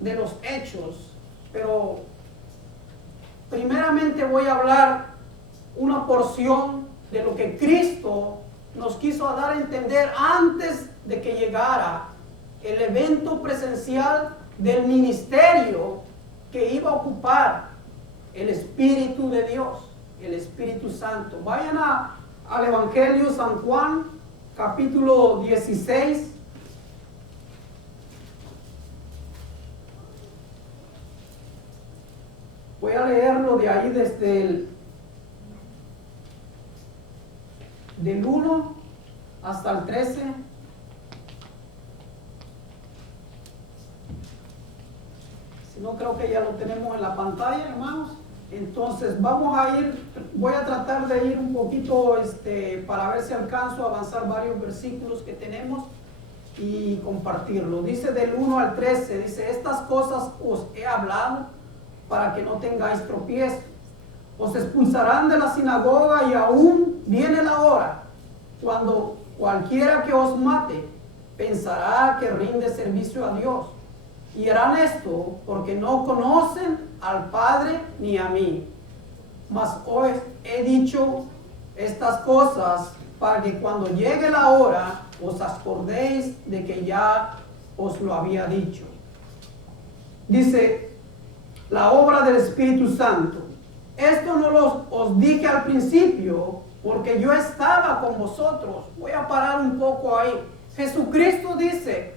de los hechos, pero primeramente voy a hablar una porción de lo que Cristo nos quiso dar a entender antes de que llegara el evento presencial del ministerio que iba a ocupar el Espíritu de Dios, el Espíritu Santo. Vayan al Evangelio San Juan, capítulo 16. Voy a leerlo de ahí desde del 1 hasta el 13. Si no, creo que ya lo tenemos en la pantalla, hermanos. Entonces voy a tratar de ir un poquito para ver si alcanzo a avanzar varios versículos que tenemos y compartirlo. Dice del 1 al 13, dice: estas cosas os he hablado para que no tengáis tropiezo. Os expulsarán de la sinagoga y aún viene la hora cuando cualquiera que os mate pensará que rinde servicio a Dios. Y harán esto porque no conocen al Padre ni a mí. Mas os he dicho estas cosas para que cuando llegue la hora os acordéis de que ya os lo había dicho. Dice la obra del Espíritu Santo. Esto no os dije al principio porque yo estaba con vosotros. Voy a parar un poco ahí. Jesucristo dice: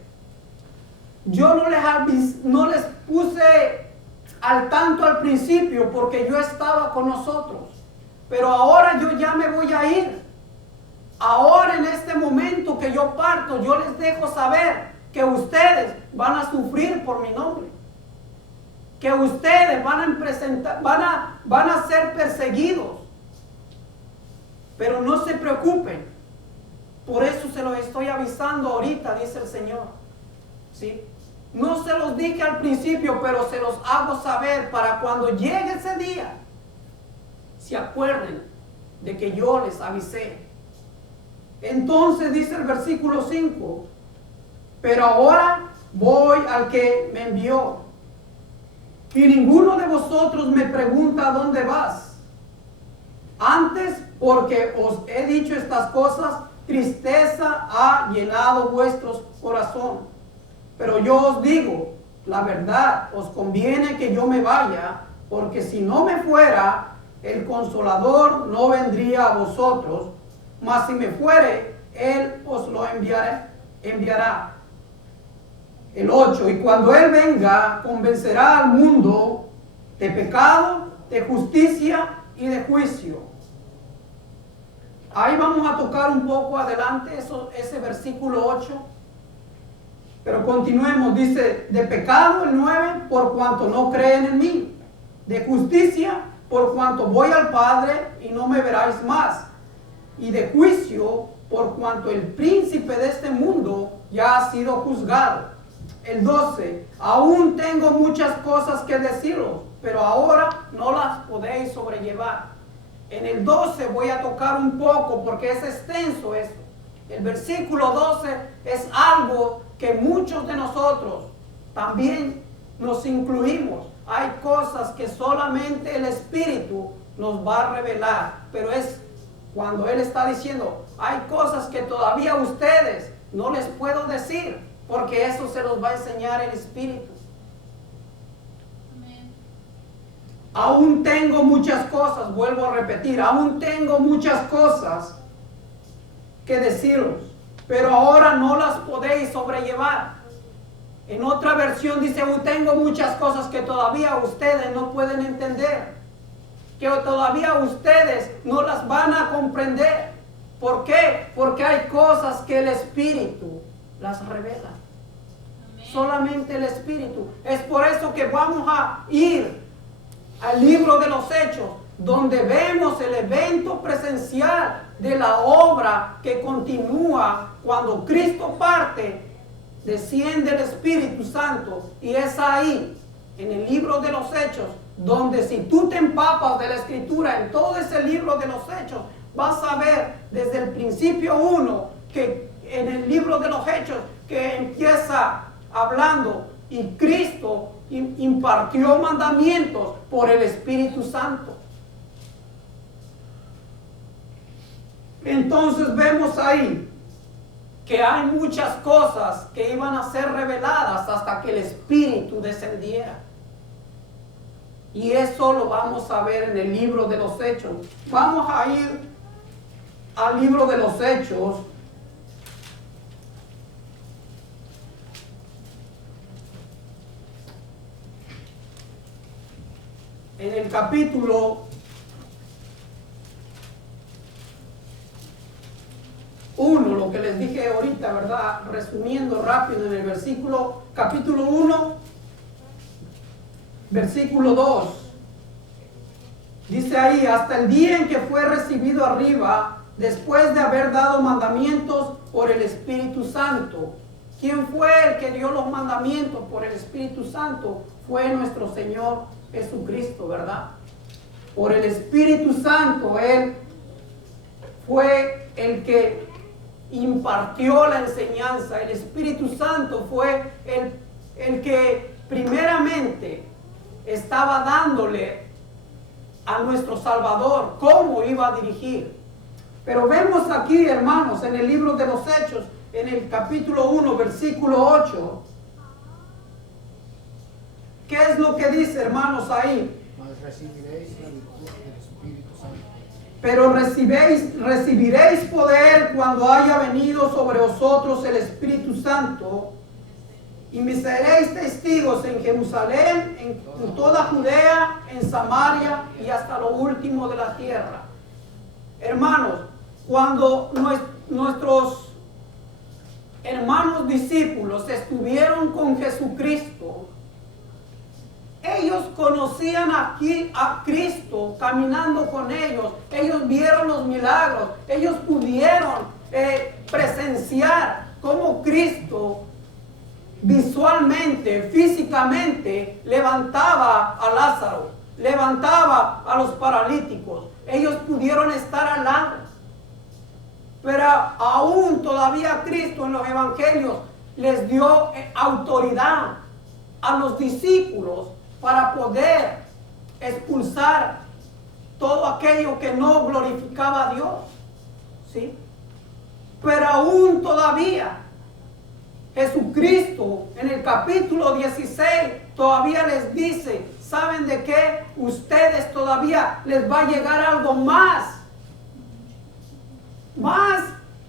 yo no les puse al tanto al principio porque yo estaba con nosotros. Pero ahora yo ya me voy a ir. Ahora, en este momento que yo parto, yo les dejo saber que ustedes van a sufrir por mi nombre. Que ustedes van a ser perseguidos. Pero no se preocupen. Por eso se los estoy avisando ahorita, dice el Señor. ¿Sí? No se los dije al principio, pero se los hago saber para cuando llegue ese día, se acuerden de que yo les avisé. Entonces dice el versículo 5: pero ahora voy al que me envió, y ninguno de vosotros me pregunta a dónde vas. Antes, porque os he dicho estas cosas, tristeza ha llenado vuestros corazones. Pero yo os digo la verdad, os conviene que yo me vaya, porque si no me fuera, el Consolador no vendría a vosotros, mas si me fuere, Él os lo enviará. El 8, y cuando Él venga, convencerá al mundo de pecado, de justicia y de juicio. Ahí vamos a tocar un poco adelante ese versículo 8. Pero continuemos, dice: de pecado el 9, por cuanto no creen en mí. De justicia, por cuanto voy al Padre y no me veráis más. Y de juicio, por cuanto el príncipe de este mundo ya ha sido juzgado. El 12, aún tengo muchas cosas que deciros, pero ahora no las podéis sobrellevar. En el 12 voy a tocar un poco porque es extenso eso. El versículo 12 es algo que muchos de nosotros también nos incluimos. Hay cosas que solamente el Espíritu nos va a revelar, pero es cuando Él está diciendo: hay cosas que todavía ustedes no les puedo decir, porque eso se los va a enseñar el Espíritu. Amén. Aún tengo muchas cosas, vuelvo a repetir, aún tengo muchas cosas que deciros, pero ahora no las podéis sobrellevar. En otra versión dice: aún tengo muchas cosas que todavía ustedes no pueden entender, que todavía ustedes no las van a comprender. ¿Por qué? Porque hay cosas que el Espíritu las revela. Amén. Solamente el Espíritu. Es por eso que vamos a ir al libro de los Hechos, donde vemos el evento presencial de la obra que continúa cuando Cristo parte, desciende el Espíritu Santo, y es ahí, en el libro de los Hechos, donde si tú te empapas de la Escritura en todo ese libro de los Hechos, vas a ver desde el principio 1 que en el libro de los Hechos, que empieza hablando y Cristo impartió mandamientos por el Espíritu Santo. Entonces vemos ahí que hay muchas cosas que iban a ser reveladas hasta que el Espíritu descendiera. Y eso lo vamos a ver en el libro de los Hechos. Vamos a ir al libro de los Hechos. En el capítulo 1, lo que les dije ahorita, ¿verdad? Resumiendo rápido, en el capítulo 1, versículo 2. Dice ahí, hasta el día en que fue recibido arriba, después de haber dado mandamientos por el Espíritu Santo. ¿Quién fue el que dio los mandamientos por el Espíritu Santo? Fue nuestro Señor Jesucristo, ¿verdad? Por el Espíritu Santo, Él fue el que impartió la enseñanza. El Espíritu Santo fue el que primeramente estaba dándole a nuestro Salvador cómo iba a dirigir. Pero vemos aquí, hermanos, en el libro de los Hechos, en el capítulo 1, versículo 8, ¿qué es lo que dice, hermanos, ahí? Recibiréis la virtud del Espíritu Santo. Pero recibiréis poder cuando haya venido sobre vosotros el Espíritu Santo, y me seréis testigos en Jerusalén, en toda Judea, en Samaria y hasta lo último de la tierra. Hermanos, cuando nuestros hermanos discípulos estuvieron con Jesucristo, ellos conocían a Cristo caminando con ellos. Ellos vieron los milagros. Ellos pudieron presenciar cómo Cristo visualmente, físicamente, levantaba a Lázaro, levantaba a los paralíticos. Ellos pudieron estar al lado. Pero aún todavía Cristo en los evangelios les dio autoridad a los discípulos para poder expulsar todo aquello que no glorificaba a Dios. ¿Sí? Pero aún todavía Jesucristo en el capítulo 16 todavía les dice, ¿saben de qué? Ustedes todavía les va a llegar algo más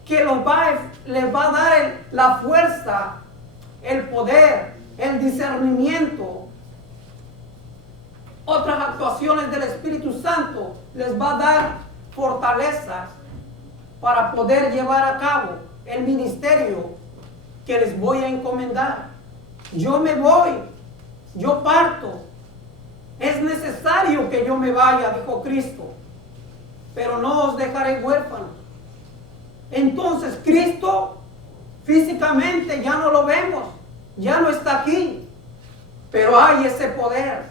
que les va a dar la fuerza, el poder, el discernimiento, otras actuaciones del Espíritu Santo. Les va a dar fortaleza para poder llevar a cabo el ministerio que les voy a encomendar. Yo me voy, yo parto. Es necesario que yo me vaya, dijo Cristo, pero no os dejaré huérfanos. Entonces Cristo físicamente ya no lo vemos, ya no está aquí, pero hay ese poder,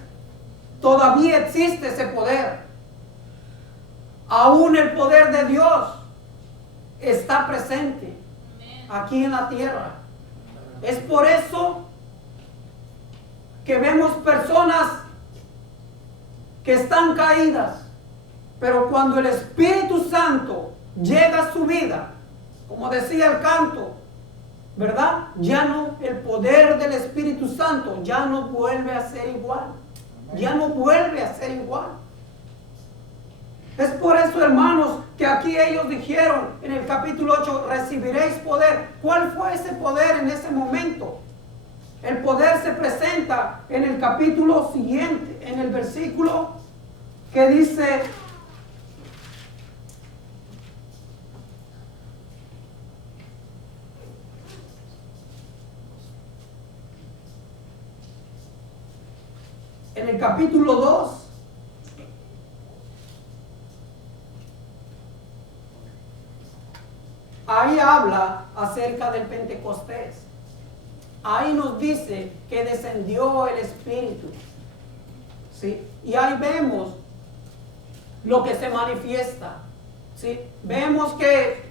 todavía existe ese poder. Aún el poder de Dios está presente aquí en la tierra. Es por eso que vemos personas que están caídas, pero cuando el Espíritu Santo llega a su vida, como decía el canto, ¿verdad? Ya no, el poder del Espíritu Santo ya no vuelve a ser igual. Ya no vuelve a ser igual. Es por eso, hermanos, que aquí ellos dijeron en el capítulo 8, recibiréis poder. ¿Cuál fue ese poder en ese momento? El poder se presenta en el capítulo siguiente, en el versículo que dice, en el capítulo 2, ahí habla acerca del Pentecostés. Ahí nos dice que descendió el Espíritu. ¿Sí? Y ahí vemos lo que se manifiesta. ¿Sí? Vemos que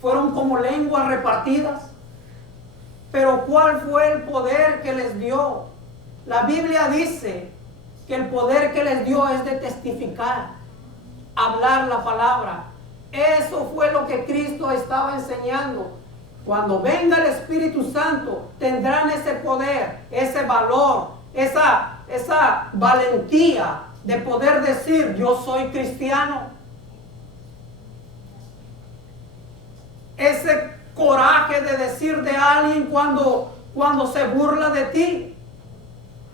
fueron como lenguas repartidas. Pero ¿cuál fue el poder que les dio? La Biblia dice que el poder que les dio es de testificar, hablar la palabra. Eso fue lo que Cristo estaba enseñando. Cuando venga el Espíritu Santo, tendrán ese poder, ese valor, esa valentía de poder decir: yo soy cristiano. Ese coraje de decir de alguien cuando se burla de ti: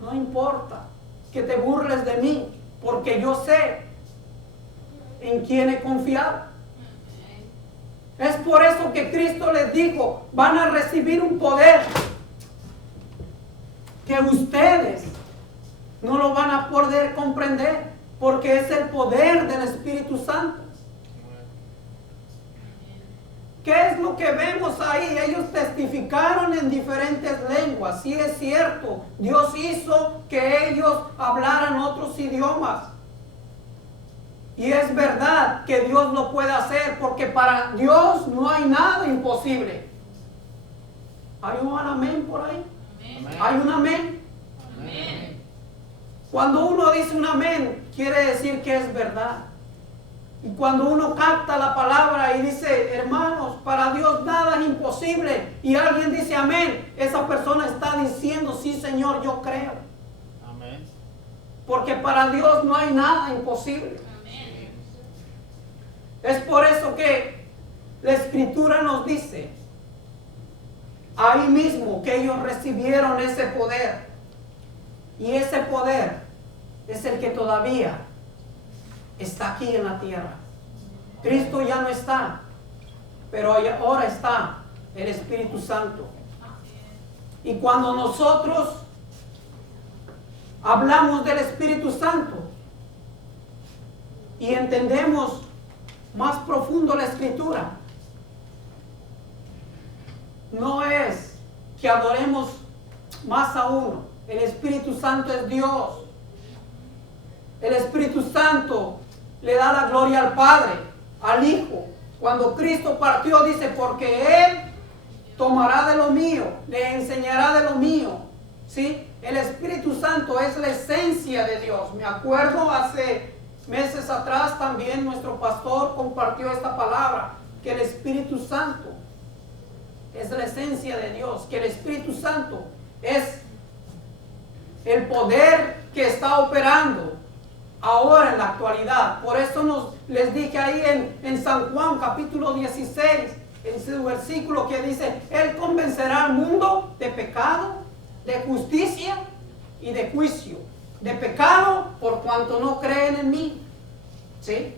no importa que te burles de mí, porque yo sé en quién he confiado. Es por eso que Cristo les dijo: van a recibir un poder que ustedes no lo van a poder comprender, porque es el poder del Espíritu Santo. ¿Qué es lo que vemos ahí? Ellos testificaron en diferentes lenguas. Sí, es cierto, Dios hizo que ellos hablaran otros idiomas. Y es verdad que Dios lo puede hacer, porque para Dios no hay nada imposible. ¿Hay un amén por ahí? Amén. ¿Hay un amén? Amén. Cuando uno dice un amén, quiere decir que es verdad. Y cuando uno capta la palabra y dice: hermanos, para Dios nada es imposible, y alguien dice amén, esa persona está diciendo: sí, Señor, yo creo. Amén. Porque para Dios no hay nada imposible. Amén. Es por eso que la Escritura nos dice ahí mismo que ellos recibieron ese poder. Y ese poder es el que todavía está aquí en la tierra. Cristo ya no está, pero ahora está el Espíritu Santo. Y cuando nosotros hablamos del Espíritu Santo y entendemos más profundo la Escritura, no es que adoremos más a uno. El Espíritu Santo es Dios. El Espíritu Santo le da la gloria al Padre, al Hijo. Cuando Cristo partió, dice: porque Él tomará de lo mío, le enseñará de lo mío. ¿Sí? El Espíritu Santo es la esencia de Dios. Me acuerdo hace meses atrás también nuestro pastor compartió esta palabra, que el Espíritu Santo es la esencia de Dios, que el Espíritu Santo es el poder que está operando ahora en la actualidad. Por eso les dije ahí en San Juan capítulo 16, en su versículo, que dice: Él convencerá al mundo de pecado, de justicia y de juicio. De pecado, por cuanto no creen en mí. ¿Sí?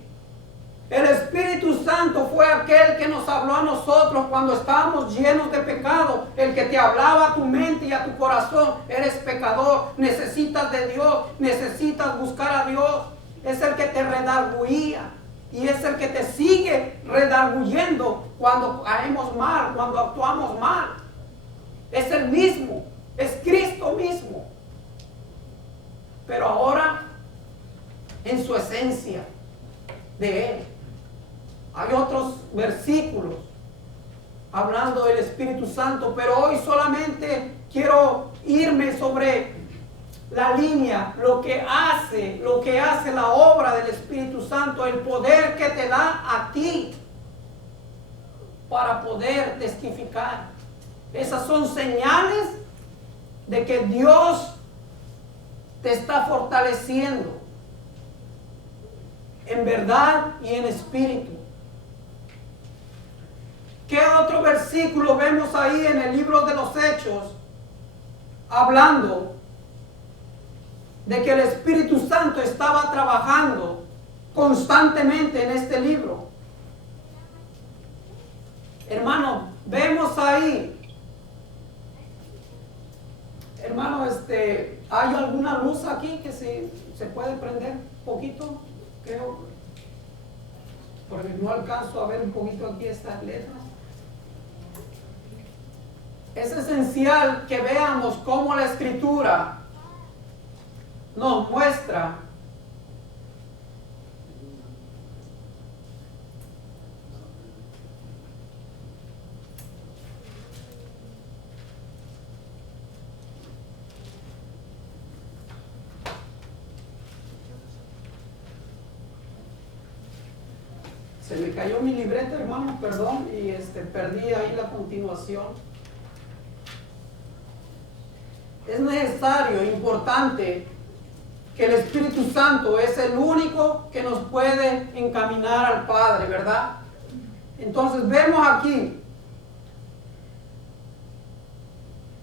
El Espíritu Santo fue aquel que nos habló a nosotros cuando estábamos llenos de pecado, el que te hablaba a tu mente y a tu corazón: eres pecador, necesitas de Dios, necesitas buscar a Dios. Es el que te redarguía y es el que te sigue redarguyendo cuando caemos mal, cuando actuamos mal. Es el mismo, es Cristo mismo, pero ahora en su esencia de Él. Hay otros versículos hablando del Espíritu Santo, pero hoy solamente quiero irme sobre la línea, lo que hace la obra del Espíritu Santo, el poder que te da a ti para poder testificar. Esas son señales de que Dios te está fortaleciendo en verdad y en espíritu. ¿Qué otro versículo vemos ahí en el libro de los Hechos hablando de que el Espíritu Santo estaba trabajando constantemente en este libro? Hermano, vemos ahí, hermano, ¿hay alguna luz aquí que se puede prender un poquito? Creo, porque no alcanzo a ver un poquito aquí estas letras. Es esencial que veamos cómo la Escritura nos muestra cayó mi libreta, hermano, perdón, y perdí ahí la continuación. Es necesario, importante, que el Espíritu Santo es el único que nos puede encaminar al Padre, ¿verdad? Entonces vemos aquí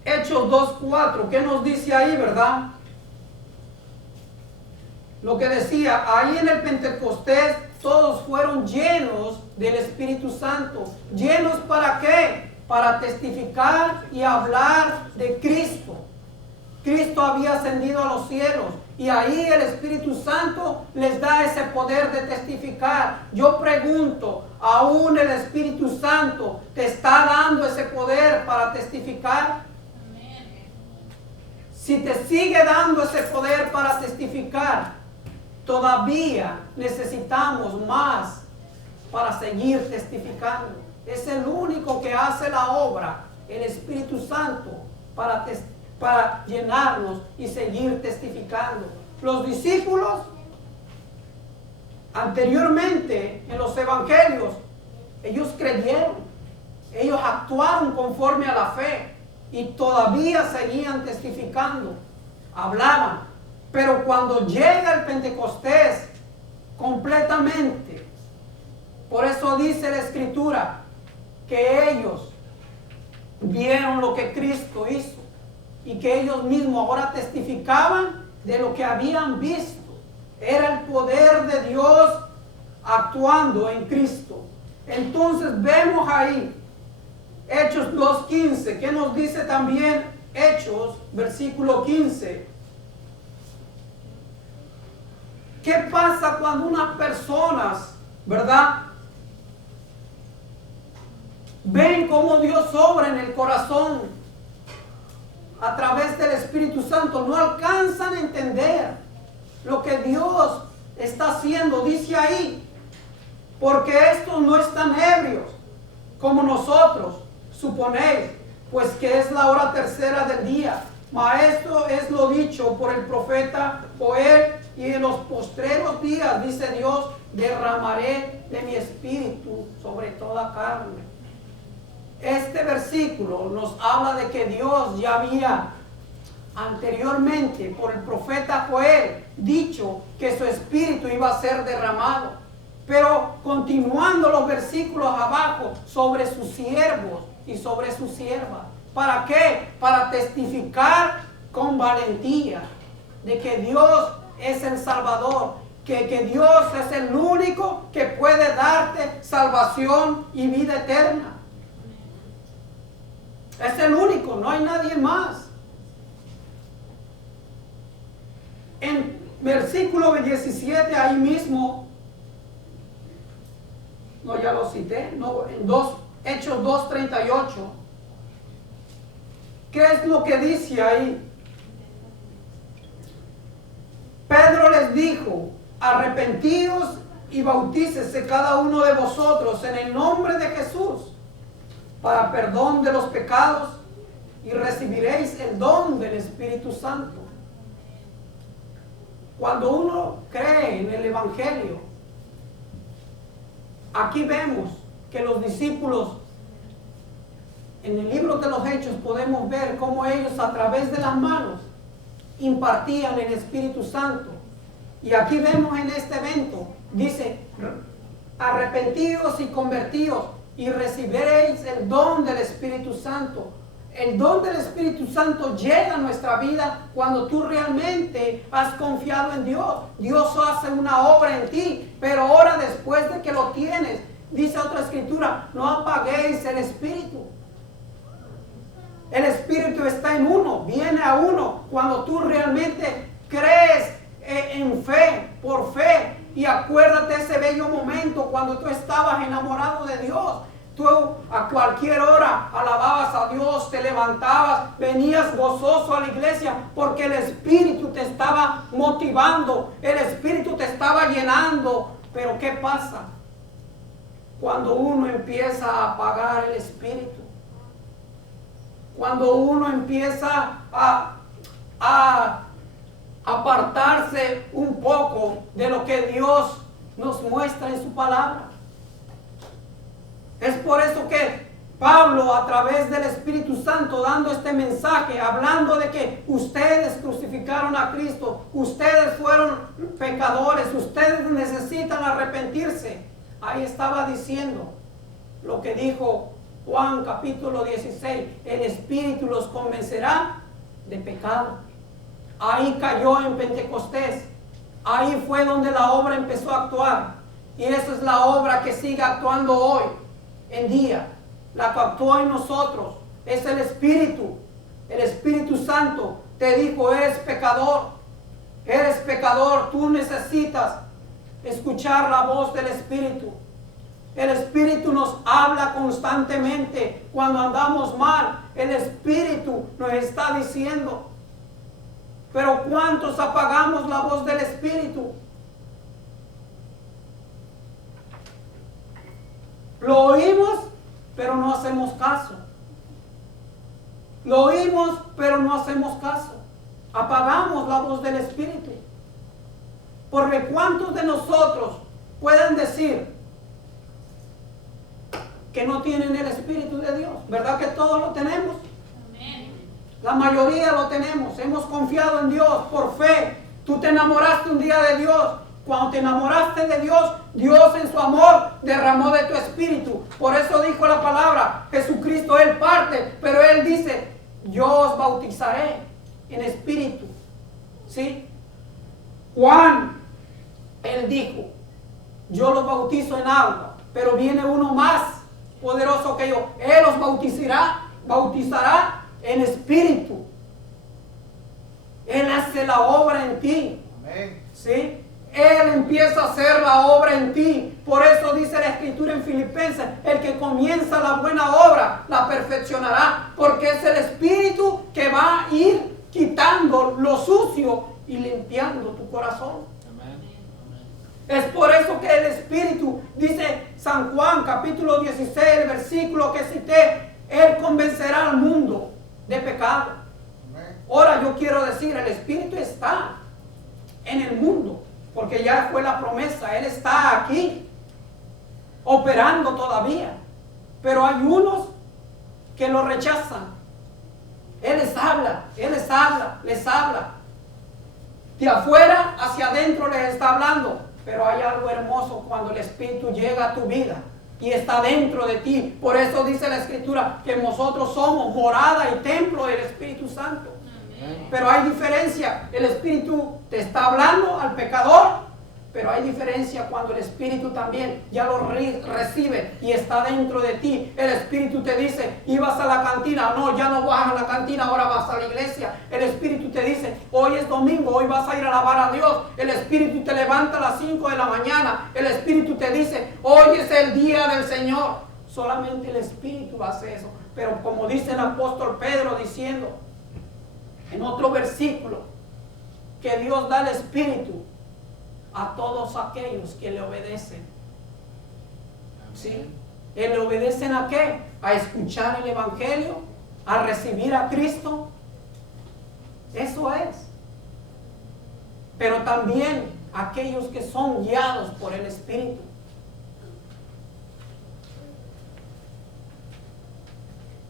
Hechos 2:4, ¿qué nos dice ahí, verdad? Lo que decía, ahí en el Pentecostés todos fueron llenos del Espíritu Santo. ¿Llenos para qué? Para testificar y hablar de Cristo. Cristo había ascendido a los cielos y ahí el Espíritu Santo les da ese poder de testificar. Yo pregunto, ¿aún el Espíritu Santo te está dando ese poder para testificar? Si te sigue dando ese poder para testificar, todavía necesitamos más para seguir testificando. Es el único que hace la obra, el Espíritu Santo, para llenarnos y seguir testificando. Los discípulos, anteriormente en los evangelios, ellos creyeron, ellos actuaron conforme a la fe y todavía seguían testificando, hablaban. Pero cuando llega el Pentecostés, completamente, por eso dice la Escritura, que ellos vieron lo que Cristo hizo y que ellos mismos ahora testificaban de lo que habían visto. Era el poder de Dios actuando en Cristo. Entonces vemos ahí Hechos 2:15, que nos dice también Hechos, versículo 15. ¿Qué pasa cuando unas personas, verdad, ven cómo Dios obra en el corazón a través del Espíritu Santo? No alcanzan a entender lo que Dios está haciendo. Dice ahí, porque estos no están ebrios como nosotros suponéis, pues que es la hora tercera del día. Mas esto es lo dicho por el profeta Joel: y en los postreros días, dice Dios, derramaré de mi espíritu sobre toda carne. Este versículo nos habla de que Dios ya había anteriormente por el profeta Joel dicho que su espíritu iba a ser derramado. Pero continuando los versículos abajo, sobre sus siervos y sobre sus siervas. ¿Para qué? Para testificar con valentía de que Dios es el Salvador, que Dios es el único que puede darte salvación y vida eterna. Es el único, no hay nadie más. En versículo 17, ahí mismo, no, ya lo cité, no, en Hechos 2:38, ¿qué es lo que dice ahí? Pedro les dijo: arrepentíos y bautícese cada uno de vosotros en el nombre de Jesús para perdón de los pecados y recibiréis el don del Espíritu Santo. Cuando uno cree en el Evangelio, aquí vemos que los discípulos, en el libro de los Hechos podemos ver cómo ellos a través de las manos impartían el Espíritu Santo. Y aquí vemos en este evento, dice: arrepentíos y convertíos y recibiréis el don del Espíritu Santo. El don del Espíritu Santo llega a nuestra vida cuando tú realmente has confiado en Dios. Dios hace una obra en ti, pero ahora después de que lo tienes, dice otra escritura: no apaguéis el Espíritu. El Espíritu está en uno, viene a uno cuando tú realmente crees en fe, por fe. Y acuérdate ese bello momento cuando tú estabas enamorado de Dios. Tú a cualquier hora alababas a Dios, te levantabas, venías gozoso a la iglesia porque el Espíritu te estaba motivando, el Espíritu te estaba llenando. Pero ¿qué pasa cuando uno empieza a apagar el Espíritu? Cuando uno empieza a apartarse un poco de lo que Dios nos muestra en su palabra. Es por eso que Pablo, a través del Espíritu Santo, dando este mensaje, hablando de que ustedes crucificaron a Cristo, ustedes fueron pecadores, ustedes necesitan arrepentirse. Ahí estaba diciendo lo que dijo Juan capítulo 16, el Espíritu los convencerá de pecado. Ahí cayó en Pentecostés, ahí fue donde la obra empezó a actuar, y esa es la obra que sigue actuando hoy en día. La que actuó en nosotros es el Espíritu Santo te dijo: eres pecador, tú necesitas escuchar la voz del Espíritu. El Espíritu nos habla constantemente cuando andamos mal. El Espíritu nos está diciendo. Pero ¿cuántos apagamos la voz del Espíritu? Lo oímos, pero no hacemos caso. Lo oímos, pero no hacemos caso. Apagamos la voz del Espíritu. Porque ¿cuántos de nosotros pueden decir que no tienen el Espíritu de Dios? ¿Verdad que todos lo tenemos? Amén. La mayoría lo tenemos. Hemos confiado en Dios por fe. Tú te enamoraste un día de Dios. Cuando te enamoraste de Dios, Dios en su amor derramó de tu espíritu. Por eso dijo la palabra, Jesucristo, Él parte, pero Él dice: yo os bautizaré en espíritu. ¿Sí? Juan, Él dijo: yo los bautizo en agua, pero viene uno más poderoso que yo. Él os bautizará en espíritu. Él hace la obra en ti. Amén. ¿Sí? Él empieza a hacer la obra en ti. Por eso dice la Escritura en Filipenses: el que comienza la buena obra la perfeccionará, porque es el Espíritu que va a ir quitando lo sucio y limpiando tu corazón. Amén. Es por eso que el Espíritu, dice San Juan capítulo 16, el versículo que cité, Él convencerá al mundo de pecado. Amén. Ahora yo quiero decir, el Espíritu está en el mundo, porque ya fue la promesa. Él está aquí, operando todavía. Pero hay unos que lo rechazan. Él les habla. De afuera hacia adentro les está hablando. Pero hay algo hermoso cuando el Espíritu llega a tu vida y está dentro de ti. Por eso dice la Escritura que nosotros somos morada y templo del Espíritu Santo. Pero hay diferencia. El Espíritu te está hablando al pecador, pero hay diferencia cuando el Espíritu también ya lo recibe y está dentro de ti. El Espíritu te dice: ibas a la cantina, no, ya no vas a la cantina, ahora vas a la iglesia. El Espíritu te dice: hoy es domingo, hoy vas a ir a alabar a Dios. El Espíritu te levanta a las 5 de la mañana. El Espíritu te dice: hoy es el día del Señor. Solamente el Espíritu hace eso. Pero como dice el apóstol Pedro diciendo en otro versículo, que Dios da el Espíritu a todos aquellos que le obedecen. ¿Sí? ¿Le obedecen a qué? A escuchar el Evangelio, a recibir a Cristo. Eso es. Pero también aquellos que son guiados por el Espíritu.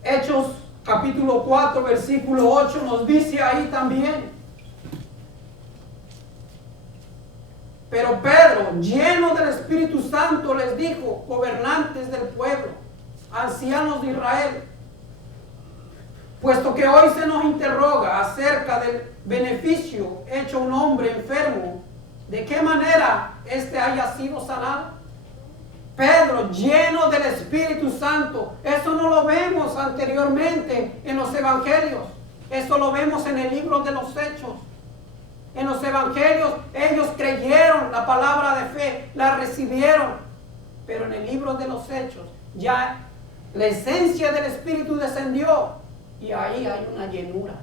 Hechos capítulo 4, versículo 8 nos dice ahí también: pero Pedro, lleno del Espíritu Santo, les dijo: gobernantes del pueblo, ancianos de Israel, puesto que hoy se nos interroga acerca del beneficio hecho a un hombre enfermo, ¿de qué manera éste haya sido sanado? Pedro, lleno del Espíritu Santo. Eso no lo vemos anteriormente en los evangelios. Eso lo vemos en el libro de los Hechos. En los evangelios ellos creyeron la palabra de fe, la recibieron. Pero en el libro de los Hechos ya la esencia del Espíritu descendió y ahí hay una llenura.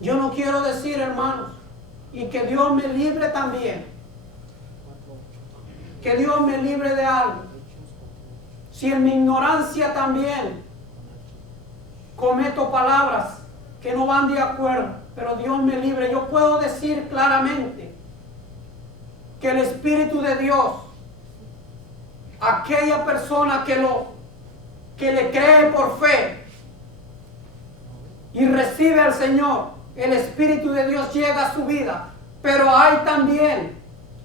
Yo no quiero decir, hermanos, y que Dios me libre también, que Dios me libre de algo. Si en mi ignorancia también cometo palabras que no van de acuerdo, pero Dios me libre, yo puedo decir claramente que el Espíritu de Dios aquella persona que le cree por fe y recibe al Señor, el Espíritu de Dios llega a su vida. Pero hay también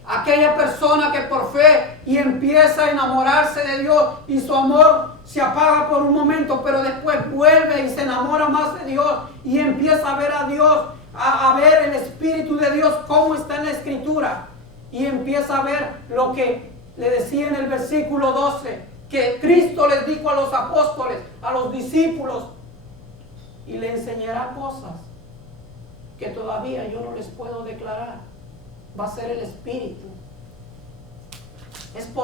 aquella persona que por fe y empieza a enamorarse de Dios y su amor se apaga por un momento, pero después vuelve y se enamora más de Dios y empieza a ver a Dios, a ver el Espíritu de Dios como está en la Escritura, y empieza a ver lo que le decía en el versículo 12, que Cristo les dijo a los apóstoles, a los discípulos, y le enseñará cosas que todavía yo no les puedo declarar. Va a ser el Espíritu. Es